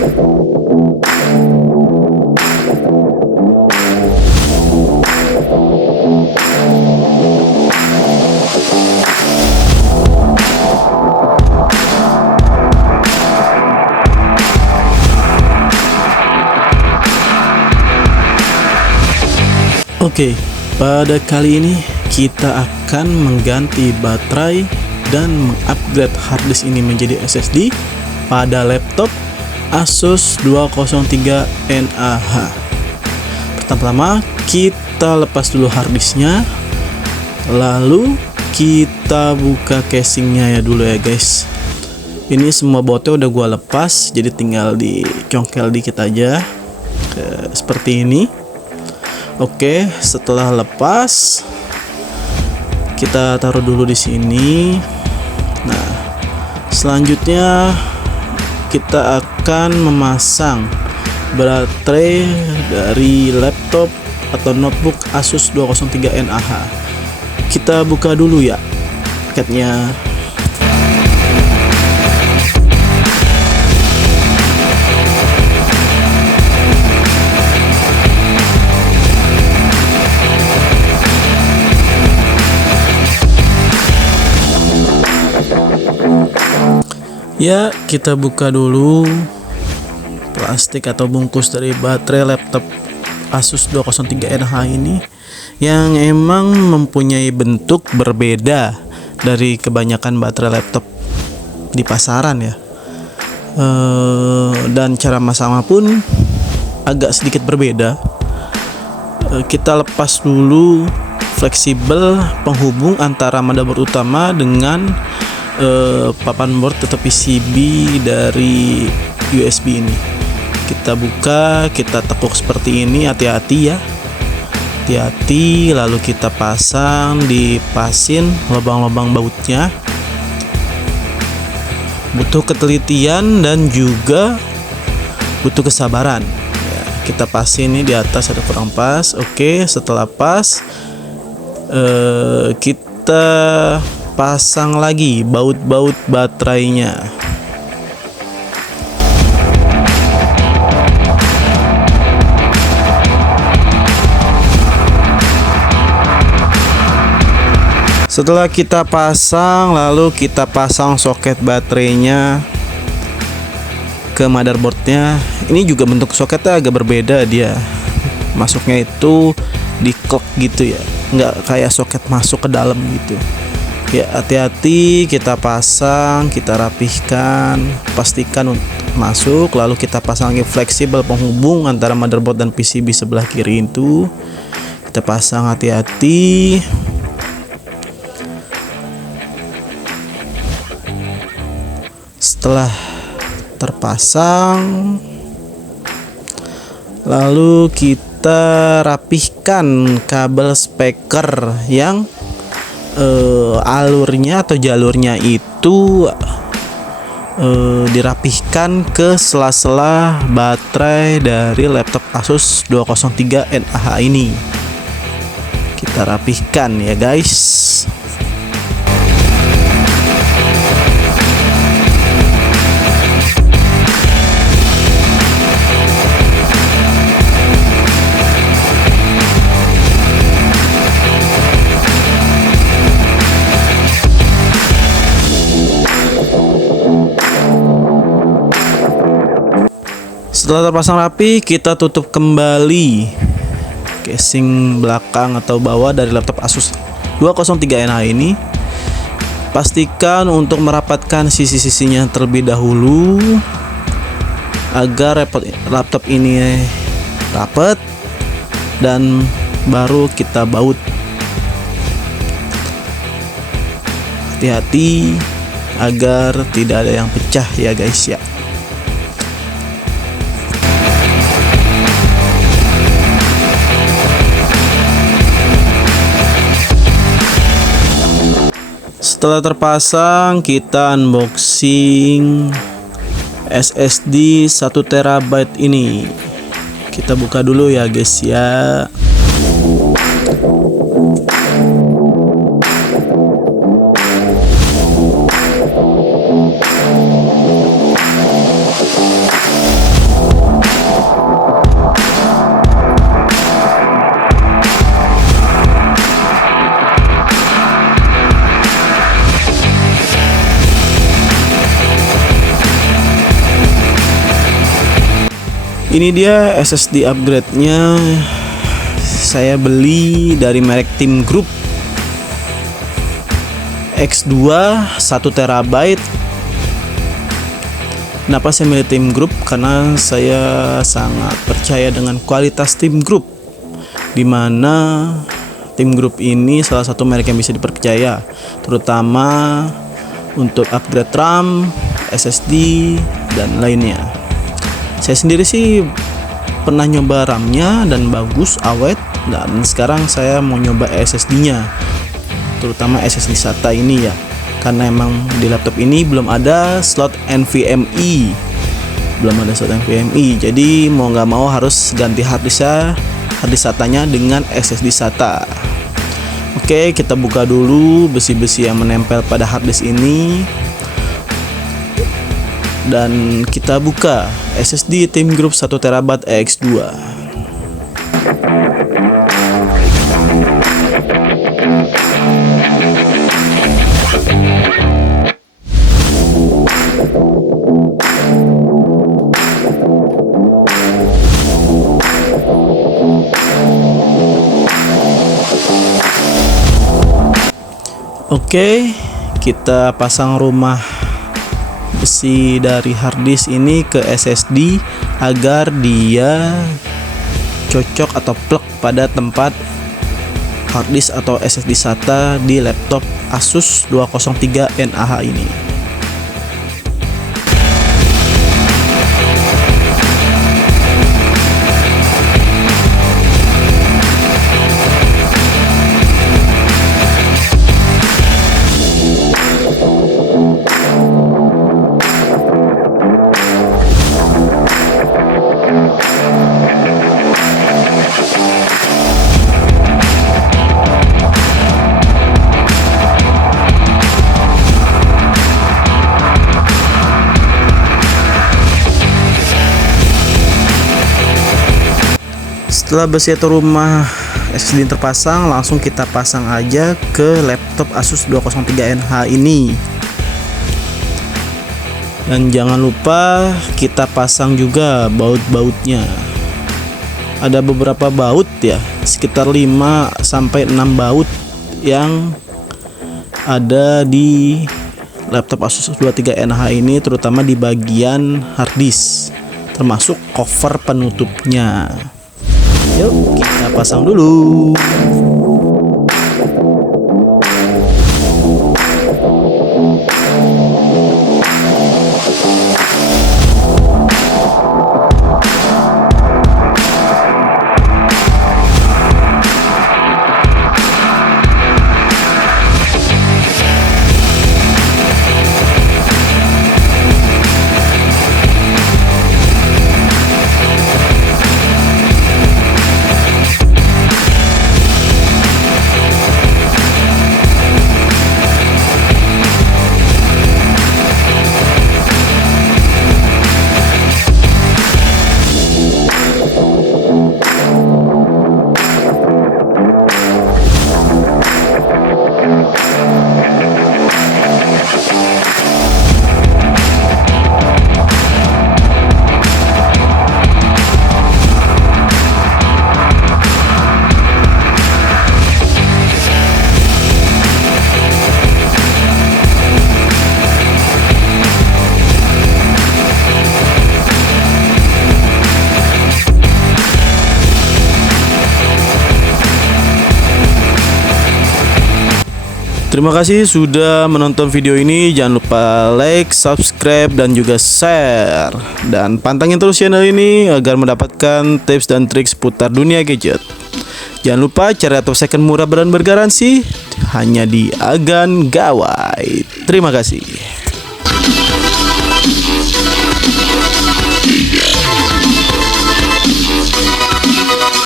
Oke, pada kali ini kita akan mengganti baterai dan mengupgrade harddisk ini menjadi SSD pada laptop Asus 203 NAH. Pertama-tama kita lepas dulu harddisknya, lalu kita buka casingnya ya dulu ya guys. Ini semua bautnya udah gua lepas, jadi tinggal dicongkel dikit aja seperti ini. Oke, setelah lepas kita taruh dulu di sini. Nah, selanjutnya kita akan memasang baterai dari laptop atau notebook Asus 203 NAH. Kita buka dulu ya paketnya. Ya, kita buka dulu plastik atau bungkus dari baterai laptop Asus 203 NAH ini, yang emang mempunyai bentuk berbeda dari kebanyakan baterai laptop di pasaran ya. Dan cara masang pun agak sedikit berbeda. Kita lepas dulu fleksibel penghubung antara motherboard utama dengan papan board atau PCB dari USB ini. Kita buka, kita tekuk seperti ini, hati-hati ya, hati-hati. Lalu kita pasang, dipasin lubang-lubang bautnya. Butuh ketelitian dan juga butuh kesabaran ya. Kita pasin ini di atas, ada kurang pas. Oke, setelah pas kita pasang lagi baut-baut baterainya. Setelah kita pasang, lalu kita pasang soket baterainya ke motherboardnya. Ini juga bentuk soketnya agak berbeda, dia masuknya itu di klek gitu ya, nggak kayak soket masuk ke dalam gitu ya. Hati-hati, kita pasang, kita rapihkan, pastikan masuk. Lalu kita pasang lagi fleksibel penghubung antara motherboard dan PCB sebelah kiri itu. Kita pasang, hati-hati. Setelah terpasang, lalu kita rapihkan kabel speaker yang alurnya atau jalurnya itu dirapihkan ke sela-sela baterai dari laptop Asus 203 NAH ini. Kita rapihkan ya guys. Setelah terpasang rapi, kita tutup kembali casing belakang atau bawah dari laptop Asus 203 NAH ini. Pastikan untuk merapatkan sisi-sisinya terlebih dahulu agar laptop ini rapat, dan baru kita baut. Hati-hati agar tidak ada yang pecah ya guys ya. Setelah terpasang, kita unboxing SSD 1 TB ini. Kita buka dulu ya guys ya. Ini dia SSD upgrade-nya. Saya beli dari merek Tim Group X2 1 TB. Kenapa saya milih Tim Group? Karena saya sangat percaya dengan kualitas Tim Group, dimana Tim Group ini salah satu merek yang bisa dipercaya, terutama untuk upgrade RAM, SSD, dan lainnya. Saya sendiri sih pernah nyoba RAM-nya dan bagus, awet, dan sekarang saya mau nyoba SSD-nya, terutama SSD SATA ini ya, karena emang di laptop ini belum ada slot NVMe, jadi mau nggak mau harus ganti harddisk SATA-nya dengan SSD SATA. Oke, kita buka dulu besi-besi yang menempel pada harddisk ini, dan kita buka SSD Tim Group 1 TB X2. Oke, kita pasang rumah besi dari harddisk ini ke SSD agar dia cocok atau plug pada tempat harddisk atau SSD SATA di laptop Asus 203 NAH ini. Setelah besi atau rumah SSD terpasang, langsung kita pasang aja ke laptop Asus 203 NH ini. Dan jangan lupa kita pasang juga baut-bautnya. Ada beberapa baut ya, sekitar 5 sampai 6 baut yang ada di laptop Asus 23 NH ini, terutama di bagian harddisk, termasuk cover penutupnya. Yuk kita pasang dulu. Terima kasih sudah menonton video ini. Jangan lupa like, subscribe, dan juga share. Dan pantengin terus channel ini agar mendapatkan tips dan trik seputar dunia gadget. Jangan lupa cari laptop second murah dan bergaransi hanya di Agan Gawai. Terima kasih.